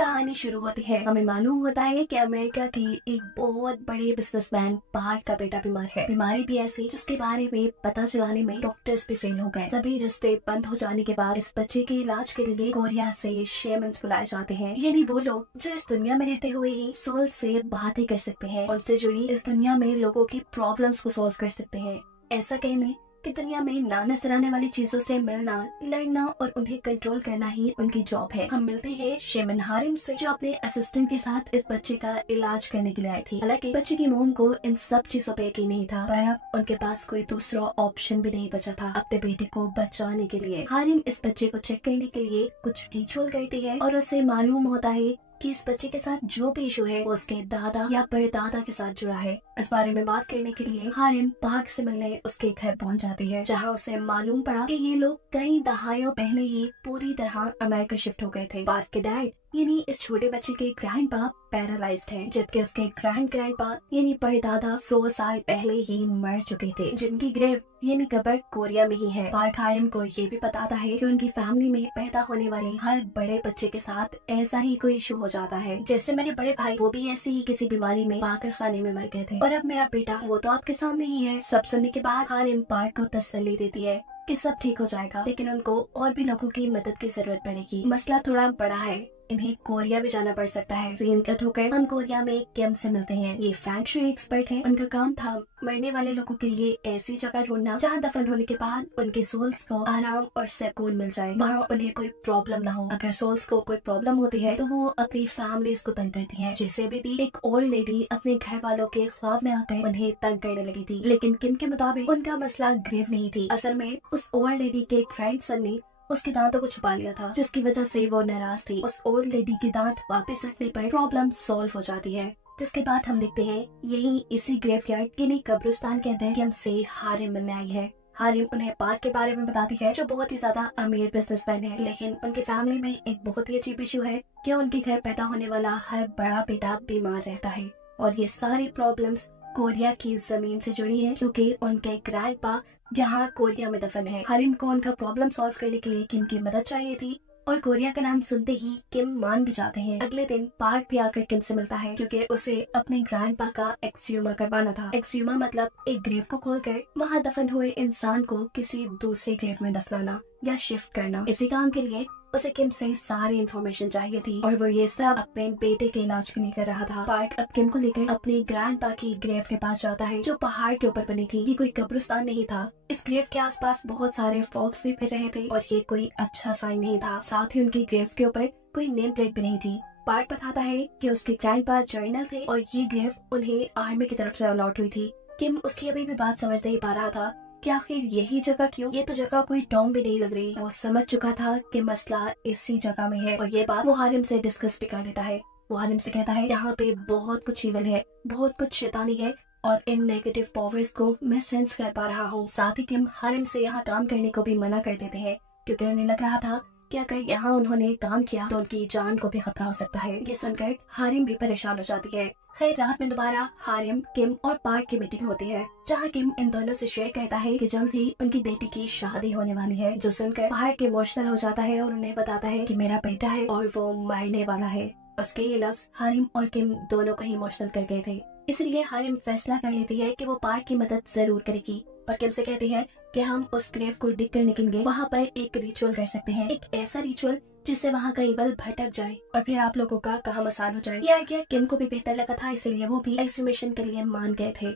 कहानी शुरू होती है। हमें मालूम होता है कि अमेरिका के एक बहुत बड़े बिजनेसमैन पार्क का बेटा बीमार है। बीमारी भी ऐसी जिसके बारे में पता चलाने में डॉक्टर्स भी फेल हो गए। सभी रास्ते बंद हो जाने के बाद इस बच्चे के इलाज के लिए कोरिया से शेमन्स बुलाए जाते हैं। यानी वो लोग जो इस दुनिया में रहते हुए ही सोल से बातें कर सकते हैं, उनसे जुड़ी इस दुनिया में लोगों की प्रॉब्लम्स को सॉल्व कर सकते हैं। ऐसा कहने कि दुनिया में ना नजर आने वाली चीजों से मिलना, लड़ना और उन्हें कंट्रोल करना ही उनकी जॉब है। हम मिलते हैं शेमन हारिम से, जो अपने असिस्टेंट के साथ इस बच्चे का इलाज करने के लिए आई थी। हालांकि बच्चे की मोम को इन सब चीजों पे यकीन नहीं था, पर अब उनके पास कोई दूसरा ऑप्शन भी नहीं बचा था अपने बेटे को बचाने के लिए। हारिम इस बच्चे को चेक करने के लिए कुछ रिचुअल करती है और उसे मालूम होता है कि इस बच्चे के साथ जो भी इशू है वो उसके दादा या परदादा के साथ जुड़ा है। इस बारे में बात करने के लिए हारिम पार्क से मिलने उसके घर पहुंच जाती है, जहां उसे मालूम पड़ा कि ये लोग कई दहाइयों पहले ही पूरी तरह अमेरिका शिफ्ट हो गए थे। पार्क के डैड यानी इस छोटे बच्चे के ग्रैंडपा पैरालाइज्ड हैं, जबकि उसके ग्रैंडपा यानी परदादा 100 साल पहले ही मर चुके थे, जिनकी ग्रेव यानी कब्र कोरिया में ही है। पार्क हारिम को ये भी बताता है कि उनकी फैमिली में पैदा होने वाले हर बड़े बच्चे के साथ ऐसा ही कोई इशू हो जाता है। जैसे मेरे बड़े भाई, वो भी ऐसी ही किसी बीमारी में पाकर खाने में मर गए थे, और अब मेरा बेटा वो तो आपके सामने ही है। सब सुनने के बाद हारिम पार्क को तसल्ली देती है कि सब ठीक हो जाएगा, लेकिन उनको और भी लोगों की मदद की जरूरत पड़ेगी। मसला थोड़ा बड़ा है, इन्हें कोरिया भी जाना पड़ सकता है। सीन कट होकर हम कोरिया में किम से मिलते हैं। ये फैंग शुई एक्सपर्ट हैं। उनका काम था मरने वाले लोगों के लिए ऐसी जगह ढूंढना जहाँ दफन होने के बाद उनके सोल्स को आराम और सुकून मिल जाए, वहाँ उन्हें कोई प्रॉब्लम ना हो। अगर सोल्स को कोई प्रॉब्लम होती है तो वो अपनी फैमिलीज को तंग करती है। जैसे अभी भी एक ओल्ड लेडी अपने घर वालों के ख्वाब में आकर उन्हें तंग करने लगी थी, लेकिन किम के मुताबिक उनका मसला ग्रेव नहीं थी। असल में उस ओल्ड लेडी के ग्रैंडसन ने उसके दांतों को छुपा लिया था, जिसकी वजह से वो नाराज थी। उस ओल्ड लेडी के दांत वापस रखने पर प्रॉब्लम सॉल्व हो जाती है। जिसके बाद हम देखते हैं यही इसी ग्रेवयार्ड यानी कब्रिस्तान के अंदर किम से हारिम मिलने आई है। हारिम उन्हें पार्क के बारे में बताती है, जो बहुत ही ज्यादा अमीर बिजनेसमैन है, लेकिन उनकी फैमिली में एक बहुत ही अजीब इशू है कि उनके घर पैदा होने वाला हर बड़ा बेटा बीमार रहता है, और ये सारी प्रॉब्लम्स कोरिया की जमीन से जुड़ी है, क्योंकि उनके ग्रैंडपा यहाँ कोरिया में दफन है। हारिम को उनका प्रॉब्लम सॉल्व करने के लिए किम की मदद चाहिए थी, और कोरिया का नाम सुनते ही किम मान भी जाते हैं। अगले दिन पार्क भी आकर किम से मिलता है, क्योंकि उसे अपने ग्रैंडपा का एक्सह्यूमा करवाना था। एक्सह्यूमा मतलब एक ग्रेव को खोलकर वहाँ दफन हुए इंसान को किसी दूसरे ग्रेव में दफनाना या शिफ्ट करना। इसी काम के लिए उसे किम से सारी इन्फॉर्मेशन चाहिए थी, और वो ये सब अपने बेटे के इलाज के लिए कर रहा था। पार्क अब किम को लेकर अपनी ग्रैंडपा की ग्रेव के पास जाता है, जो पहाड़ के ऊपर बनी थी। ये कोई कब्रिस्तान नहीं था। इस ग्रेव के आसपास बहुत सारे फॉक्स भी फिर रहे थे, और ये कोई अच्छा साइन नहीं था। साथ ही उनकी ग्रेव के ऊपर कोई नेम प्लेट भी नहीं थी। पार्क बताता है कि उसके ग्रैंडपा जर्नल थे, और ये ग्रेव उन्हें आर्मी की तरफ से अलॉट हुई थी। किम उसकी अभी भी बात समझ नहीं पा रहा था कि आखिर यही जगह क्यों। ये तो जगह कोई टॉम भी नहीं लग रही। वो समझ चुका था कि मसला इसी जगह में है, और ये बात वो हारिम से डिस्कस भी कर लेता है। वो हारिम से कहता है, यहाँ पे बहुत कुछ इविल है, बहुत कुछ शैतानी है, और इन नेगेटिव पावर्स को मैं सेंस कर पा रहा हूँ। साथ ही किम हारिम से यहाँ काम करने को भी मना कर देते हैं, क्योंकि उन्हें लग रहा था कि अगर यहाँ उन्होंने काम किया तो उनकी जान को भी खतरा हो सकता है। ये सुनकर हारिम भी परेशान हो जाती है। खैर, रात में दोबारा हारिम, किम और पार्क की मीटिंग होती है, जहाँ किम इन दोनों से शेयर करता है कि जल्द ही उनकी बेटी की शादी होने वाली है। जो सुनकर पार्क इमोशनल हो जाता है और उन्हें बताता है कि मेरा बेटा है और वो मरने वाला है। उसके ये लफ्ज हारिम और किम दोनों को ही इमोशनल कर गए थे, इसलिए हारिम फैसला कर लेती है कि वो पार्क की मदद जरूर करेगी, और किम से कहती है कि हम उस ग्रेव को डिग करने के लिए वहाँ पर एक रिचुअल कर सकते हैं, एक ऐसा रिचुअल जिससे वहाँ का इवल भटक जाए और फिर आप लोगों का काम आसान हो जाए। ये आइडिया किम को भी बेहतर लगा था, इसलिए वो भी एक्सह्यूमेशन के लिए मान गए थे।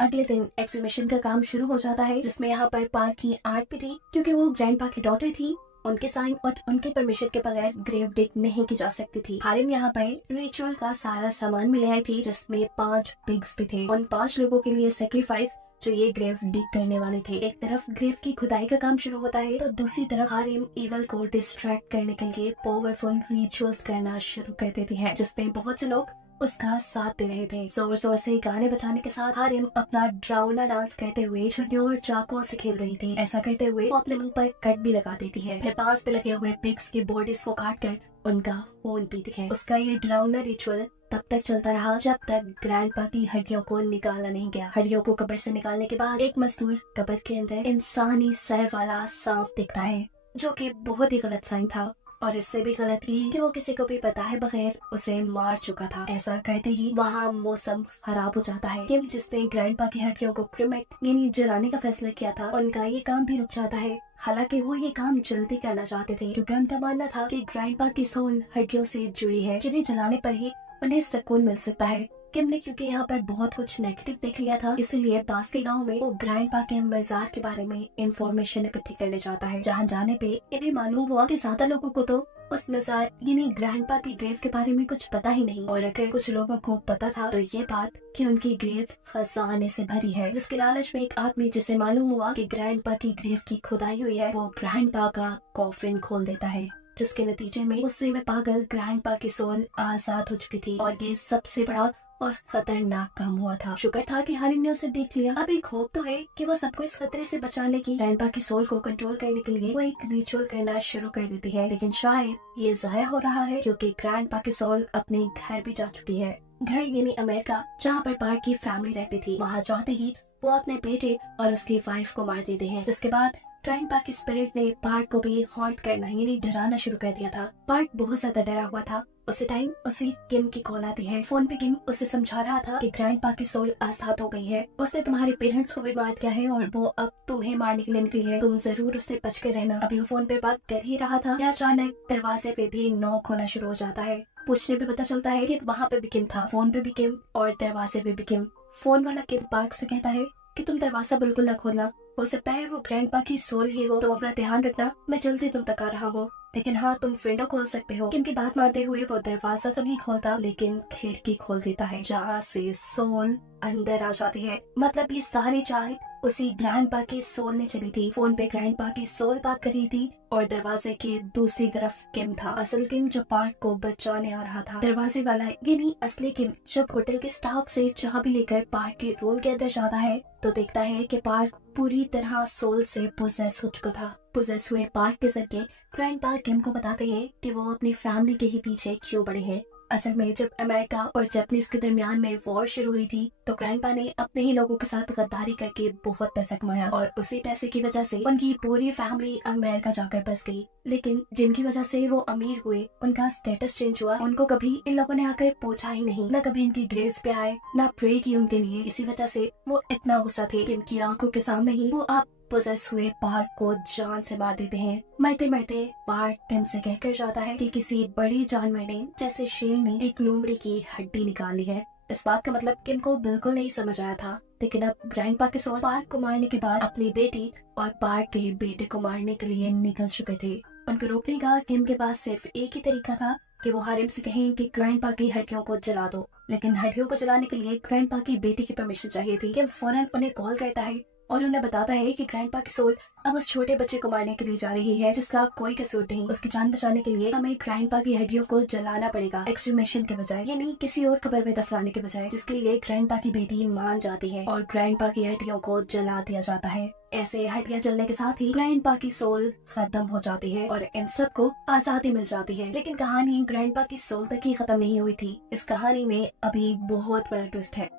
अगले दिन एक्सह्यूमेशन का काम शुरू हो जाता है, जिसमें यहाँ पर पार्क की आर्ट भी थी, क्योंकि वो ग्रैंडपा की डॉटर थी। उनके साइन और उनके परमिशन के बगैर ग्रेव डिग नहीं की जा सकती थी। हारिम यहाँ पर रिचुअल का सारा सामान मिले आई थी, जिसमें 5 पिग्स भी थे। उन 5 लोगों के लिए सेक्रीफाइस जो ये ग्रेव डिग करने वाले थे। एक तरफ ग्रेव की खुदाई का काम शुरू होता है, तो दूसरी तरफ हारिम इवल को डिस्ट्रैक्ट करने के लिए पावरफुल रिचुअल्स करना शुरू कर देती है, जिसपे बहुत से लोग उसका साथ दे रहे थे। जोर जोर से गाने बजाने के साथ हारिम अपना ड्राउना डांस करते हुए छुरियों और चाकुओं से खेल रही थी। ऐसा करते हुए वो अपने मुंह पर कट भी लगा देती है, फिर पास पे लगे हुए पिग्स की बॉडीज को काट कर उनका खून पीती है। उसका ये ड्राउना रिचुअल तब तक चलता रहा जब तक ग्रैंडपा की हड्डियों को निकाला नहीं गया। हड्डियों को कब्र से निकालने के बाद एक मजदूर कब्र के अंदर इंसानी सर वाला सांप दिखता है, जो कि बहुत ही गलत साइन था। और इससे भी गलत की कि वो किसी को भी बताए बगैर उसे मार चुका था। ऐसा करते ही वहाँ मौसम खराब हो जाता है। किम जिसने ग्रैंडपा की हड्डियों को क्रिमेट यानी जलाने का फैसला किया था, उनका ये काम भी रुक जाता है। हालांकि वो ये काम जल्दी करना चाहते थे क्योंकि उनका मानना था कि ग्रैंडपा की सोल हड्डियों से जुड़ी है, जिन्हें जलाने पर ही उन्हें सुकून मिल सकता है। किम ने क्योंकि यहाँ पर बहुत कुछ नेगेटिव देख लिया था, इसलिए पास के गांव में वो ग्रैंडपा के मजार के बारे में इंफॉर्मेशन इकट्ठी करने जाता है। जहाँ जाने पे इन्हें मालूम हुआ कि ज्यादा लोगों को तो उस मजार यानी ग्रैंडपा की ग्रेव के बारे में कुछ पता ही नहीं, और अगर कुछ लोगों को पता था तो ये बात कि उनकी ग्रेव खजाने से भरी है। जिसके लालच में एक आदमी जिसे मालूम हुआ कि ग्रैंडपा की ग्रेव की खुदाई हुई है, वो ग्रैंडपा का कॉफिन खोल देता है, जिसके नतीजे में गुस्से में पागल ग्रैंडपा की सोल आजाद हो चुकी थी। और ये सबसे बड़ा और खतरनाक काम हुआ था। शुक्र था कि हारिम ने उसे देख लिया। अब एक होप तो है कि वो सबको इस खतरे से बचाने की ग्रैंडपा की सोल को कंट्रोल करने के लिए वो एक रिचुअल करना शुरू कर देती है, लेकिन शायद ये जाया हो रहा है क्योंकि ग्रैंडपा की सोल अपने घर भी जा चुकी है। घर यानी अमेरिका, जहाँ पर पार्क की फैमिली रहती थी। वहाँ जाते ही वो अपने बेटे और उसकी वाइफ को मार देते हैं, जिसके बाद ग्रैंडपा की स्पिरिट ने पार्क को भी हॉन्ट करना यानी डराना शुरू कर दिया था। पार्क बहुत ज्यादा डरा हुआ था। उसी टाइम उसे किम की कॉल आती है। फोन पे किम उसे समझा रहा था कि ग्रैंडपा की सोल आजाद हो गई है, उसने तुम्हारे पेरेंट्स को भी मार दिया है और वो अब तुम्हें मारने के लिए निकली है, तुम जरूर उससे बच के रहना। अभी वो फोन पे बात कर ही रहा था, या अचानक दरवाजे पे भी नॉक होना शुरू हो जाता है। पूछने पे पता चलता है कि वहाँ पे भी किम था, फोन पे भी किम और दरवाजे पे भी किम। फोन वाला किम पार्क से कहता है कि तुम दरवाजा बिल्कुल न खोलना, हो सकता है वो ग्रैंडपा की सोल ही हो, तुम अपना ध्यान रखना, मैं जल्दी तुम तक आ रहा हूँ, लेकिन हाँ तुम विंडो खोल सकते हो। किम की बात मानते हुए वो दरवाजा तो नहीं खोलता, लेकिन खिड़की खोल देता है, जहाँ से सोल अंदर आ जाती है। मतलब ये सारी चाल उसी ग्रैंडपा की सोल ने चली थी। फोन पे ग्रैंडपा की सोल बात कर रही थी और दरवाजे की दूसरी तरफ किम था, असल किम जो पार्क को बचाने आ रहा था। दरवाजे वाला यानी असली किम जब होटल के स्टाफ से चाबी लेकर पार्क के रूम के अंदर जाता है तो देखता है कि पार्क पूरी तरह सोल से पोजेस हो चुका था। पोजेस हुए पार्क के जरिए ग्रैंडपा किम को बताते हैं कि वो अपनी फैमिली के ही पीछे क्यों पड़े हैं। असल में जब अमेरिका और जापानीज के दरमियान में वॉर शुरू हुई थी तो ग्रैंडपा ने अपने ही लोगों के साथ गद्दारी करके बहुत पैसा कमाया और उसी पैसे की वजह से उनकी पूरी फैमिली अमेरिका जाकर बस गई। लेकिन जिनकी वजह से वो अमीर हुए, उनका स्टेटस चेंज हुआ, उनको कभी इन लोगों ने आकर पूछा ही नहीं, न कभी इनकी ग्रेव पे आए, न प्रे की उनके लिए। इसी वजह से वो इतना गुस्सा थे कि इनकी आंखों के सामने ही वो आप पोजेस हुए पार्क को जान से मार देते हैं। मरते मरते पार्क किम से कहकर जाता है कि किसी बड़ी जानवर ने जैसे शेर ने एक लोमड़ी की हड्डी निकाल ली है। इस बात का मतलब किम को बिल्कुल नहीं समझ आया था, लेकिन अब ग्रैंडपा के सोल पार्क को मारने के बाद अपनी बेटी और पार्क के बेटे को मारने के लिए निकल चुके थे। उनको रोकने का किम के पास सिर्फ एक ही तरीका था कि वो हारिम से कहें कि ग्रैंडपा की हड्डियों को जला दो, लेकिन हड्डियों को जलाने के लिए ग्रैंडपा की बेटी की परमिशन चाहिए थी। किम फौरन उन्हें कॉल करता है और उन्हें बताता है कि ग्रैंडपा की सोल अब उस छोटे बच्चे को मारने के लिए जा रही है जिसका कोई कसूर नहीं। उसकी जान बचाने के लिए हमें ग्रैंडपा की हड्डियों को जलाना पड़ेगा, एक्सहूमेशन के बजाय, यानी किसी और कब्र में दफनाने के बजाय, जिसके लिए ग्रैंडपा की बेटी मान जाती है और ग्रैंडपा की हड्डियों को जला दिया जाता है। ऐसे हड्डियां जलने के साथ ही ग्रैंडपा की सोल खत्म हो जाती है और इन सबको आजादी मिल जाती है। लेकिन कहानी ग्रैंडपा की सोल तक ही खत्म नहीं हुई थी। इस कहानी में अभी एक बहुत बड़ा ट्विस्ट है।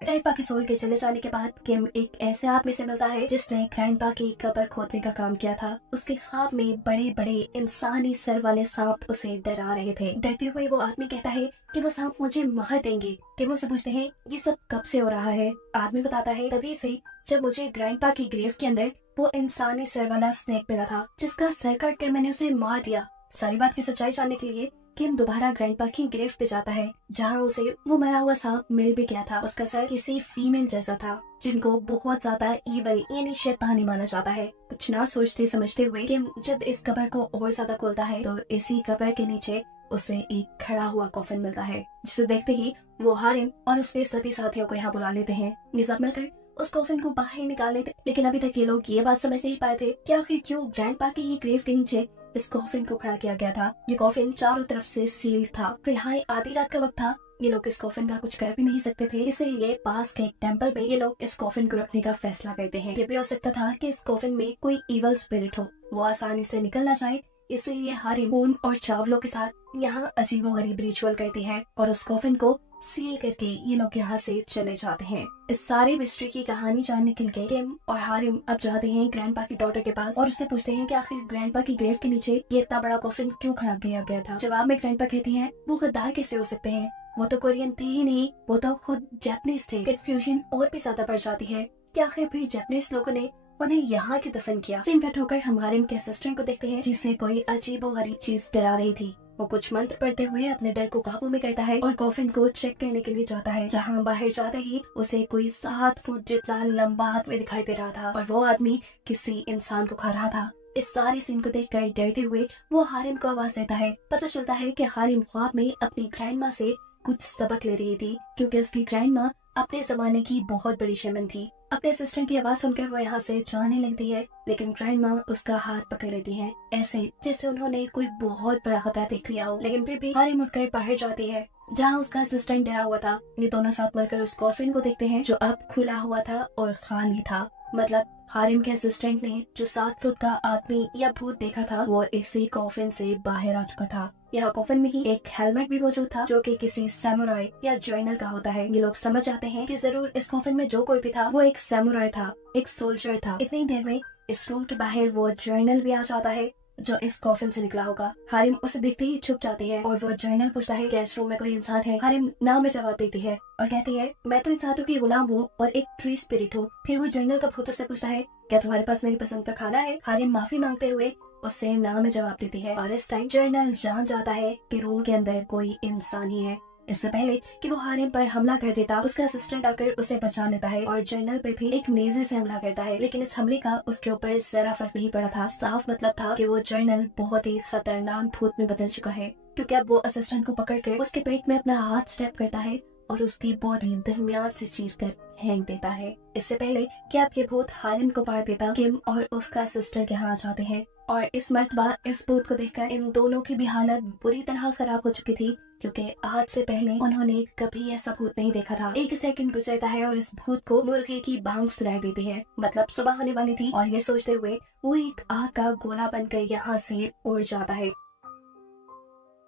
ग्रैंडपा की सोल के चले जाने के बाद किम एक ऐसे आदमी से मिलता है जिसने ग्रैंडपा की कब्र खोदने का काम किया था। उसके ख्वाब में बड़े बड़े इंसानी सर वाले सांप उसे डरा रहे थे। डरते हुए वो आदमी कहता है कि वो सांप मुझे मार देंगे। किम उससे पूछते हैं ये सब कब से हो रहा है। आदमी बताता है तभी से जब मुझे ग्रैंडपा की ग्रेव के अंदर वो इंसानी सर वाला स्नेक मिला था, जिसका सर काट कर मैंने उसे मार दिया। सारी बात की सच्चाई जानने के लिए किम दोबारा ग्रैंडपा की ग्रेव पे जाता है, जहाँ उसे वो मरा हुआ सांप मिल भी गया था। उसका सर किसी फीमेल जैसा था जिनको बहुत ज्यादा ईवल यानी शैतानी माना जाता है। कुछ ना सोचते समझते हुए किम जब इस कब्र को और ज्यादा खोलता है तो इसी कब्र के नीचे उसे एक खड़ा हुआ कॉफिन मिलता है, जिसे देखते ही वो हारिम और उसके सभी साथियों को यहाँ बुला लेते हैं। ये सब मिलकर उस कॉफिन को बाहर निकाल लेते, लेकिन अभी तक ये लोग ये बात समझ नहीं पाए थे कि आखिर क्यों ग्रैंडपा की ये ग्रेव के नीचे इस कॉफिन को खड़ा किया गया था। ये कॉफिन चारों तरफ से सील्ड था। फिलहाल आधी रात का वक्त था, ये लोग इस कॉफिन का कुछ कर भी नहीं सकते थे, इसलिए पास के एक टेम्पल में ये लोग इस कॉफिन को रखने का फैसला करते हैं। ये भी हो सकता था कि इस कॉफिन में कोई इवल स्पिरिट हो, वो आसानी से निकल ना जाए, इसलिए हारिम ऊन और चावलों के साथ यहाँ अजीबोगरीब रिचुअल करते हैं और उस कॉफिन को सील करके ये लोग यहाँ से चले जाते हैं। इस सारे मिस्ट्री की कहानी जानने के लिए किम और हारिम अब जाते हैं ग्रैंडपा की डॉटर के पास और उससे पूछते हैं कि आखिर ग्रैंडपा की ग्रेव के नीचे ये इतना बड़ा कॉफिन क्यों खड़ा किया गया था। जवाब में ग्रैंडपा कहती हैं वो गद्दार कैसे हो सकते हैं, वो तो कोरियन थे ही नहीं, वो तो खुद जापानीज थे। कंफ्यूजन और भी ज्यादा बढ़ जाती है कि आखिर फिर जापानीज लोगों ने उन्हें यहाँ क्यों दफन किया। सीन कट होकर हम हारिम के असिस्टेंट को देखते हैं जिससे कोई अजीब और गरीब चीज डरा रही थी। वो कुछ मंत्र पढ़ते हुए अपने डर को काबू में करता है और कॉफिन को चेक करने के लिए जाता है, जहाँ बाहर जाते ही उसे कोई 7 फुट जितना लंबा आदमी दिखाई दे रहा था और वो आदमी किसी इंसान को खा रहा था। इस सारे सीन को देखकर डरते हुए वो हारिम को आवाज देता है। पता चलता है कि हारिम ख्वाब में अपनी ग्रैंडमा से कुछ सबक ले रही थी क्योंकि उसकी ग्रैंडमा अपने जमाने की बहुत बड़ी शेमन थी। अपने असिस्टेंट की आवाज सुनकर वो यहाँ से जाने लगती है, लेकिन ग्रैंडमा उसका हाथ पकड़ लेती है, ऐसे जैसे उन्होंने कोई बहुत बड़ा खतरा देख लिया हो। लेकिन फिर भी हारिम उठकर बाहर जाती है जहाँ उसका असिस्टेंट डरा हुआ था। ये दोनों साथ मिलकर उस कॉफिन को देखते हैं जो अब खुला हुआ था और खाली था। मतलब हारिम के असिस्टेंट ने जो 7 फुट का आदमी या भूत देखा था वो इसी कॉफिन से बाहर आ चुका था। यहाँ कॉफिन में ही एक हेलमेट भी मौजूद था जो कि किसी सैमुराई या जर्नल का होता है। ये लोग समझ जाते हैं कि जरूर इस कॉफिन में जो कोई भी था वो एक सैमुराई था, एक सोल्जर था। इतनी देर में इस रूम के बाहर वो जर्नल भी आ जाता है जो इस कॉफिन से निकला होगा। हारिम उसे देखते ही छुप जाती है और वो जर्नल पूछता है क्या इस रूम में कोई इंसान है। हारिम ना में जवाब देती है और कहती है मैं तो इंसानों की गुलाम हूँ और एक ट्री स्पिरिट हूँ। फिर वो जर्नल का भूत से पूछता है क्या तुम्हारे पास मेरी पसंद का खाना है। हारिम माफी मांगते हुए उससे ना में जवाब देती है और इस टाइम जर्नल जान जाता है कि रूम के अंदर कोई इंसान ही है। इससे पहले कि वो हारिम पर हमला कर देता उसका असिस्टेंट आकर उसे बचा लेता है और जर्नल पे भी एक नेज़े से हमला करता है, लेकिन इस हमले का उसके ऊपर जरा फर्क नहीं पड़ा था। साफ मतलब था कि वो जर्नल बहुत ही खतरनाक भूत में बदल चुका है क्योंकि अब वो असिस्टेंट को पकड़ कर उसके पेट में अपना हाथ स्टेप करता है और उसकी बॉडी दरमियान से चीर कर फेंक देता है। इससे पहले कि अब ये भूत हारिम को मार देता किम और उसका असिस्टेंट यहाँ आ जाते हैं और इस मर्तबा इस भूत को देखकर इन दोनों की भी हालत बुरी तरह खराब हो चुकी थी क्योंकि आज से पहले उन्होंने कभी ऐसा भूत नहीं देखा था। 1 सेकंड गुजरता है और इस भूत को मुर्गे की बांग सुनाई देती है। मतलब सुबह होने वाली थी और ये सोचते हुए वो एक आग का गोला बनकर यहाँ से उड़ जाता है।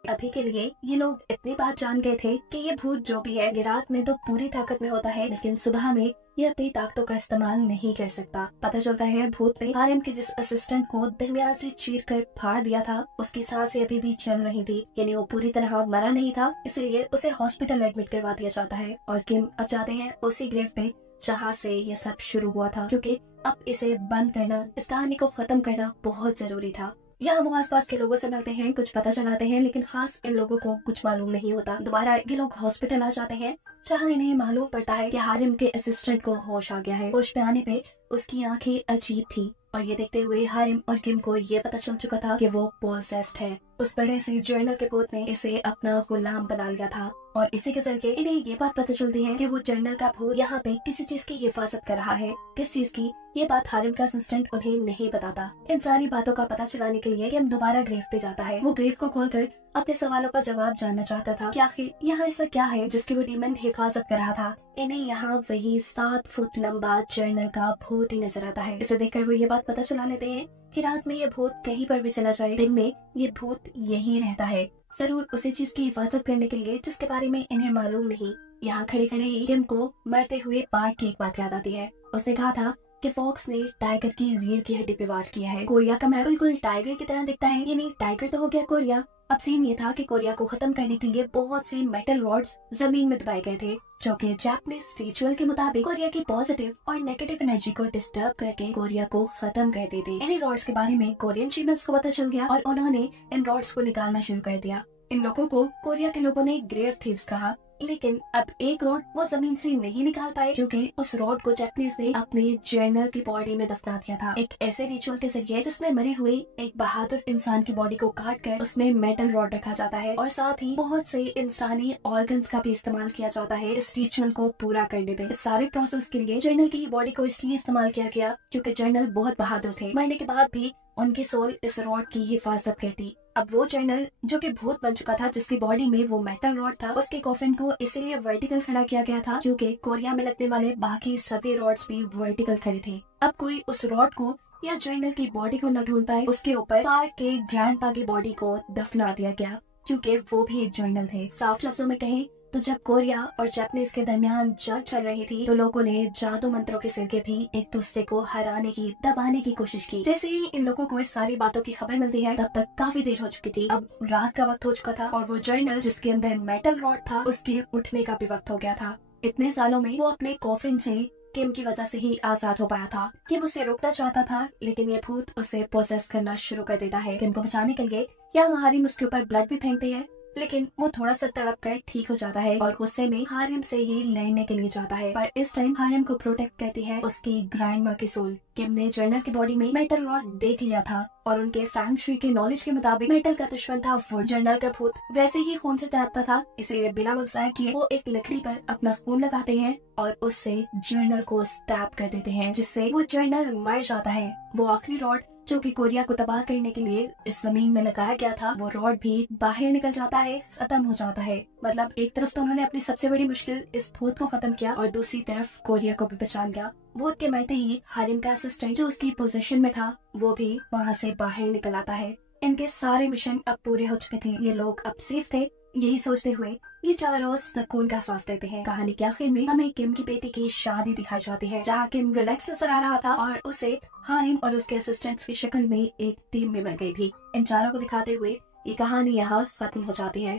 अभी के लिए ये लोग इतनी बात जान गए थे कि ये भूत जो भी है ये रात में तो पूरी ताकत में होता है लेकिन सुबह में ये अपनी ताकतों का इस्तेमाल नहीं कर सकता। पता चलता है भूत ने हारिम के जिस असिस्टेंट को दरमियान से चीर कर फाड़ दिया था उसकी सांसें अभी भी चल रही थी, यानी वो पूरी तरह मरा नहीं था, इसलिए उसे हॉस्पिटल एडमिट करवा दिया जाता है। और किम अब जाते हैं उसी ग्रेव पे जहाँ से ये सब शुरू हुआ था क्योंकि अब इसे बंद करना, इस कहानी को खत्म करना बहुत जरूरी था। यहाँ वो आसपास के लोगों से मिलते हैं, कुछ पता चलाते हैं, लेकिन खास इन लोगों को कुछ मालूम नहीं होता। दोबारा ये लोग हॉस्पिटल आ जाते हैं जहाँ इन्हें मालूम पड़ता है कि हारिम के असिस्टेंट को होश आ गया है। होश में आने पे उसकी आंखें अजीब थी और ये देखते हुए हारिम और किम को ये पता चल चुका था कि वो पोसेस्ड है। उस बड़े से जर्नल के भूत ने इसे अपना गुलाम बना लिया था और इसी के जरिए इन्हें ये बात पता चलती है कि वो जर्नल का भूत यहाँ पे किसी चीज की हिफाजत कर रहा है। किस चीज की, ये बात हारिम का असिस्टेंट उन्हें नहीं बताता। इन सारी बातों का पता चलाने के लिए किम दोबारा ग्रेव पे जाता है। वो ग्रेव को खोलकर अपने सवालों का जवाब जानना चाहता था कि आखिर यहाँ ऐसा क्या है जिसकी वो डीमन हिफाजत कर रहा था। इन्हें यहाँ वही 7 फुट लंबा जर्नल का भूत ही नजर आता है। इसे देखकर वो ये बात पता चला लेते हैं कि रात में ये भूत कहीं पर भी चला जाए, दिन में ये भूत यही रहता है, जरूर उसी चीज की हिफाजत करने के लिए जिसके बारे में इन्हें मालूम नहीं। यहाँ खड़े खड़े ही किम को मरते हुए पार्ट की एक बात याद आती है। उसने कहा था कि फॉक्स ने टाइगर की रीढ़ की हड्डी पे वार किया है। कोरिया का मैप बिल्कुल टाइगर की तरह दिखता है, यानी टाइगर तो हो गया कोरिया। अब सीन ये था कि कोरिया को खत्म करने के लिए बहुत से मेटल रॉड्स जमीन में दबाए गए थे जो कि जापानीज रिचुअल के मुताबिक कोरिया की पॉजिटिव और नेगेटिव एनर्जी को डिस्टर्ब करके कोरिया को खत्म कर देते। इन रॉड्स के बारे में कोरियन शेमन्स को पता चल गया और उन्होंने इन रॉड्स को निकालना शुरू कर दिया। इन लोगों को कोरिया के लोगों ने ग्रेव थीव्स कहा, लेकिन अब एक रॉड वो जमीन से नहीं निकाल पाए क्योंकि उस रॉड को जापानीज ने अपने जर्नल की बॉडी में दफना दिया था, एक ऐसे रिचुअल के जरिए जिसमें मरे हुए एक बहादुर इंसान की बॉडी को काट कर उसमें मेटल रॉड रखा जाता है और साथ ही बहुत से इंसानी ऑर्गन्स का भी इस्तेमाल किया जाता है इस रिचुअल को पूरा करने में। इस सारे प्रोसेस के लिए जर्नल की बॉडी को इसलिए इस्तेमाल किया गया क्योंकि जर्नल बहुत बहादुर थे, मरने के बाद भी उनकी सोल इस रॉड की हिफाजत करती। अब वो जर्नल जो कि भूत बन चुका था, जिसकी बॉडी में वो मेटल रॉड था, उसके कॉफिन को इसीलिए वर्टिकल खड़ा किया गया था क्योंकि कोरिया में लगने वाले बाकी सभी रॉड्स भी वर्टिकल खड़े थे। अब कोई उस रॉड को या जर्नल की बॉडी को न ढूंढ पाए, उसके ऊपर पार्क के ग्रैंडपा की बॉडी को दफना दिया गया क्योंकि वो भी एक जर्नल थे। साफ लफ्जों में कहें तो जब कोरिया और जापानीज के दरमियान जंग चल रही थी तो लोगों ने जादू मंत्रों के सिरके भी एक दूसरे को हराने की दबाने की कोशिश की। जैसे ही इन लोगों को इस सारी बातों की खबर मिलती है तब तक काफी देर हो चुकी थी। अब रात का वक्त हो चुका था और वो जर्नल जिसके अंदर मेटल रॉड था उसके उठने का भी वक्त हो गया था। इतने सालों में वो अपने कॉफिन से किम की वजह से ही आजाद हो पाया था। किम उसे रोकना चाहता था लेकिन ये भूत उसे पोसेस करना शुरू कर देता है। किम को बचाने के लिए यहाँ हारिम उसके ऊपर ब्लड भी फेंकती है लेकिन वो थोड़ा सा तड़प कर ठीक हो जाता है और गुस्से में हारिम से ही लड़ने के लिए जाता है। पर इस टाइम हारिम को प्रोटेक्ट करती है उसकी ग्रैंड माँ की सोल। किम ने जर्नल की बॉडी में मेटल रॉड देख लिया था और उनके फैंग शुई के नॉलेज के मुताबिक मेटल का दुश्मन था वो। जर्नल का भूत वैसे ही खून से तड़पता था इसलिए बिना वक्साय किए वो एक लकड़ी पर अपना खून लगाते हैं और उससे जर्नल को स्टैब कर देते हैं जिससे वो जर्नल मर जाता है। वो आखिरी रॉड जो कि कोरिया को तबाह करने के लिए इस जमीन में लगाया गया था वो रॉड भी बाहर निकल जाता है, खत्म हो जाता है। मतलब एक तरफ तो उन्होंने अपनी सबसे बड़ी मुश्किल इस भूत को खत्म किया और दूसरी तरफ कोरिया को भी बचा लिया। भूत के मरते ही हारिम का असिस्टेंट जो उसकी पोजीशन में था वो भी वहाँ से बाहर निकल आता है। इनके सारे मिशन अब पूरे हो चुके थे। ये लोग अब सेफ थे। यही सोचते हुए ये चारों सुकून का सांस लेते हैं। कहानी के आखिर में हमें किम की बेटी की शादी दिखाई जाती है जहाँ किम रिलैक्स नजर आ रहा था और उसे हारिम और उसके असिस्टेंट्स की शक्ल में एक टीम में मिल गई थी। इन चारों को दिखाते हुए ये कहानी यहाँ खत्म हो जाती है।